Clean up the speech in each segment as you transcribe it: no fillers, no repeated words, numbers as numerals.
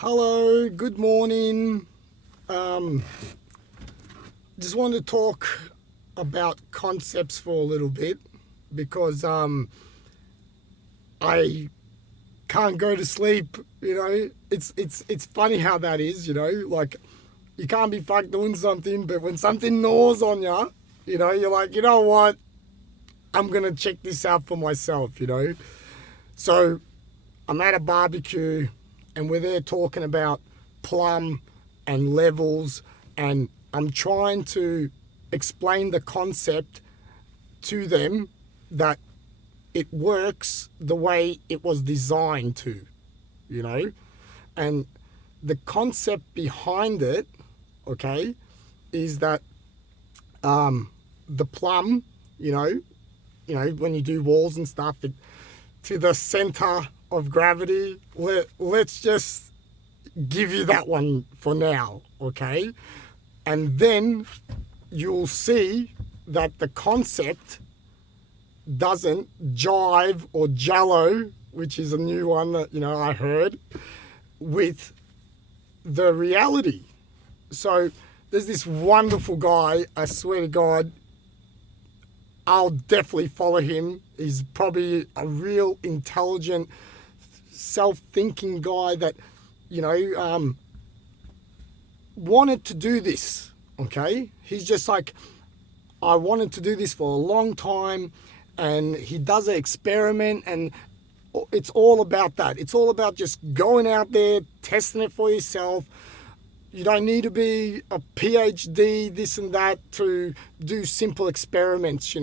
Hello, good morning. Just wanted to talk about concepts for a little bit because I can't go to sleep. It's funny how that is. Like you can't be fucked doing something, but when something gnaws on you, you're like, you know what? I'm gonna check this out for myself. So I'm at a barbecue and we're there talking about plum and levels, and I'm trying to explain the concept to them that it works the way it was designed to, you know? And the concept behind it, okay, is that the plum, when you do walls and stuff, to the center of gravity. Let's just give you that one for now, okay? And then you'll see that the concept doesn't jive or jello, which is a new one that, I heard, with the reality. So there's this wonderful guy, I swear to God, I'll definitely follow him. He's probably a real intelligent, self-thinking guy that, wanted to do this, okay? He's just like, I wanted to do this for a long time, and he does an experiment, and it's all about that. It's all about just going out there, testing it for yourself. You don't need to be a PhD, this and that, to do simple experiments,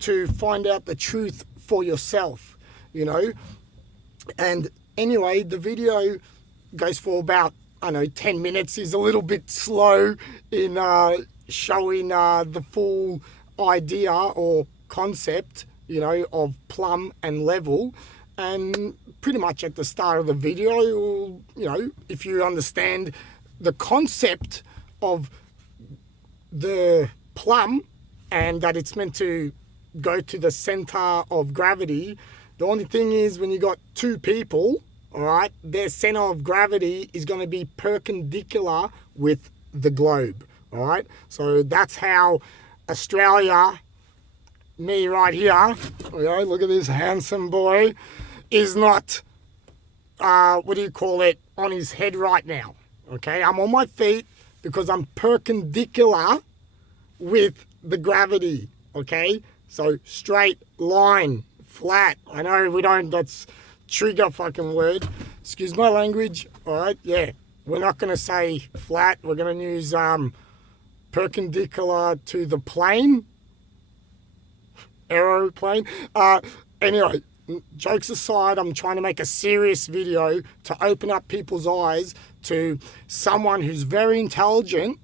to find out the truth for yourself, And anyway, the video goes for about, 10 minutes. He's a little bit slow in showing the full idea or concept, of plum and level. And pretty much at the start of the video, if you understand the concept of the plum and that it's meant to go to the center of gravity, the only thing is when you got two people, all right, their center of gravity is going to be perpendicular with the globe, all right? So that's how Australia, me right here, look at this handsome boy, is not, on his head right now, okay? I'm on my feet because I'm perpendicular with the gravity, okay? So straight line, flat. I know we don't, that's trigger fucking word. Excuse my language, all right? Yeah, we're not going to say flat. We're going to use perpendicular to the plane, aeroplane. Anyway, jokes aside, I'm trying to make a serious video to open up people's eyes to someone who's very intelligent,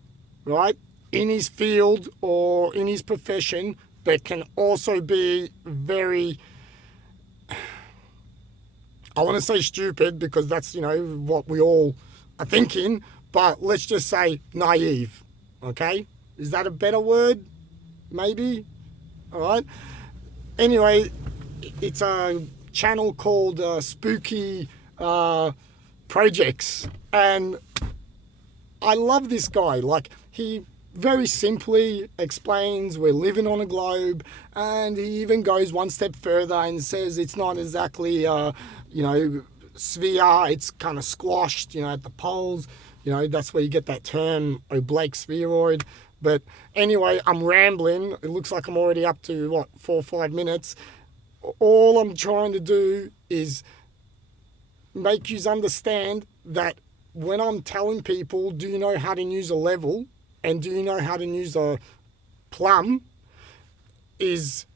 right, in his field or in his profession, but can also be very, I want to say stupid because that's, what we all are thinking, but let's just say naive, okay? Is that a better word? Maybe? All right? Anyway, it's a channel called Spooky Projects, and I love this guy. Like, he very simply explains we're living on a globe, and he even goes one step further and says it's not exactly sphere, it's kind of squashed, at the poles. That's where you get that term oblique spheroid. But anyway, I'm rambling. It looks like I'm already up to 4 or 5 minutes. All I'm trying to do is make you understand that when I'm telling people, do you know how to use a level and do you know how to use a plum, is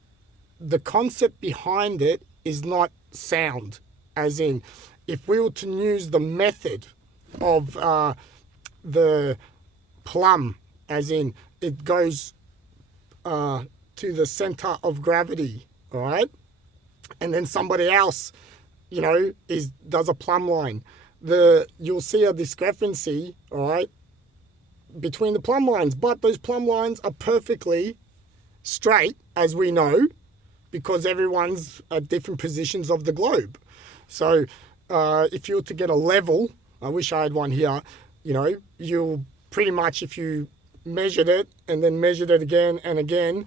the concept behind it is not sound. As in, if we were to use the method of the plum, as in it goes to the center of gravity, all right? And then somebody else, does a plumb line. You'll see a discrepancy, all right, between the plumb lines. But those plumb lines are perfectly straight, as we know, because everyone's at different positions of the globe. So if you were to get a level, I wish I had one here. You know, you'll pretty much, if you measured it and then measured it again and again,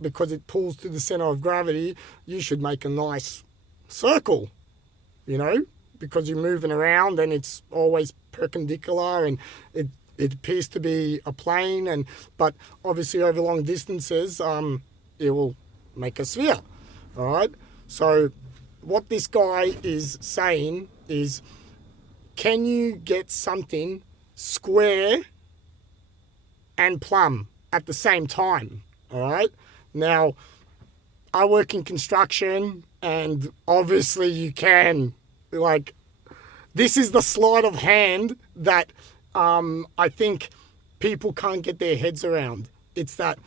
because it pulls to the center of gravity, you should make a nice circle, you know, because you're moving around and it's always perpendicular and it appears to be a plane, but obviously over long distances, it will make a sphere. All right. So what this guy is saying is, can you get something square and plumb at the same time? All right. Now, I work in construction, and obviously you can. Like, this is the sleight of hand that I think people can't get their heads around. It's that,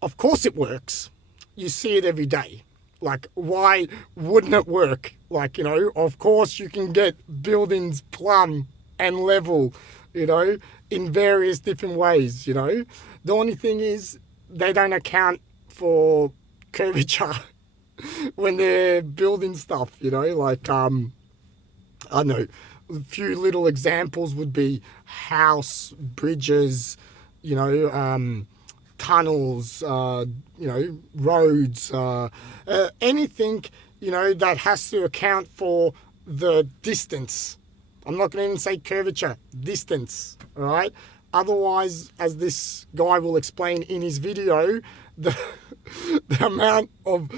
of course it works. You see it every day. Like, why wouldn't it work? Like, you know, of course you can get buildings plumb and level, you know, in various different ways, you know. The only thing is they don't account for curvature when they're building stuff, you know, like, I don't know, a few little examples would be house, bridges, you know, tunnels, you know, roads, anything, you know, that has to account for the distance. I'm not going to even say curvature, distance, all right? Otherwise, as this guy will explain in his video, the amount of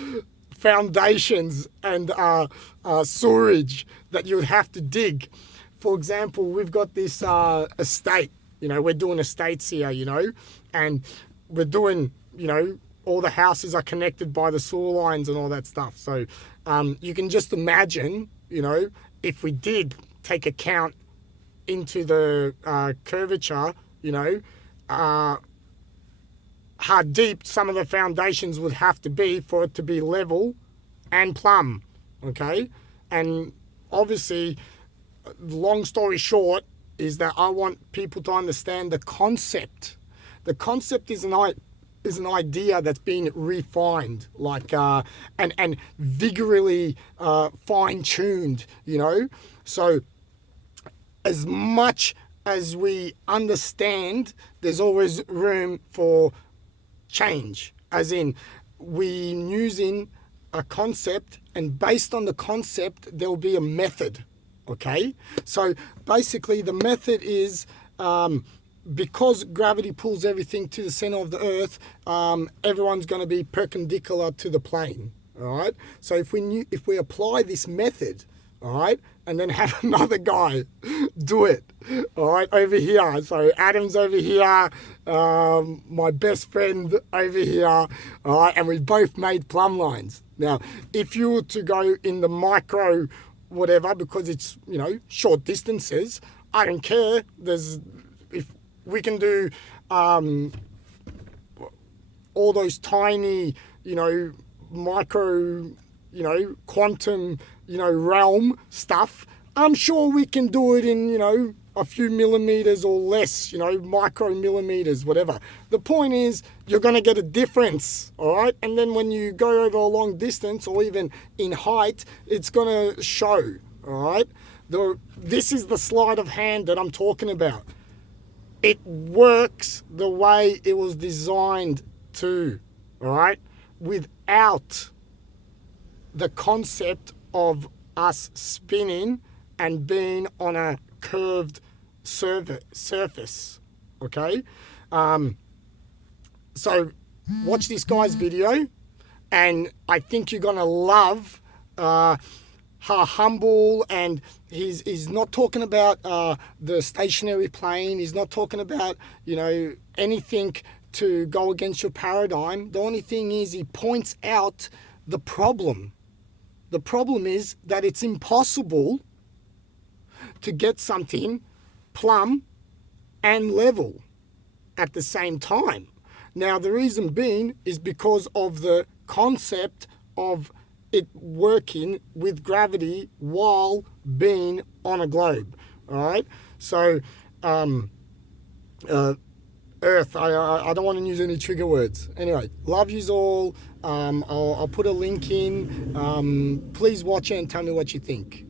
foundations and sewerage that you would have to dig. For example, we've got this estate, you know, we're doing estates here, you know, and we're doing, you know, all the houses are connected by the sewer lines and all that stuff. So you can just imagine, you know, if we did take account into the curvature, you know, how deep some of the foundations would have to be for it to be level and plumb, okay? And obviously, long story short, is that I want people to understand the concept. The concept is an idea that's been refined, like, and vigorously fine-tuned, you know? So as much as we understand, there's always room for change, as in we using a concept, and based on the concept, there'll be a method, okay? So basically the method is, because gravity pulls everything to the center of the earth, everyone's going to be perpendicular to the plane, all right? So if we apply this method, all right, and then have another guy do it, all right, over here. So Adam's over here, my best friend over here, all right, and we both made plumb lines. Now, if you were to go in the micro whatever, because it's, you know, short distances, I don't care. If we can do all those tiny, you know, micro, you know, quantum, you know, realm stuff, I'm sure we can do it in, you know, a few millimeters or less, you know, micromillimeters, whatever. The point is, you're going to get a difference, all right? And then when you go over a long distance or even in height, it's going to show, all right? This is the sleight of hand that I'm talking about. It works the way it was designed to, all right? Without the concept of us spinning and being on a curved surface, okay? So watch this guy's video, and I think you're gonna love how humble, and he's not talking about the stationary plane. He's not talking about, you know, anything to go against your paradigm. The only thing is he points out the problem. The problem is that it's impossible to get something plumb and level at the same time. Now, the reason being is because of the concept of it working with gravity while being on a globe, all right? So, Earth, I don't want to use any trigger words. Anyway, love yous all. I'll put a link in. Please watch it and tell me what you think.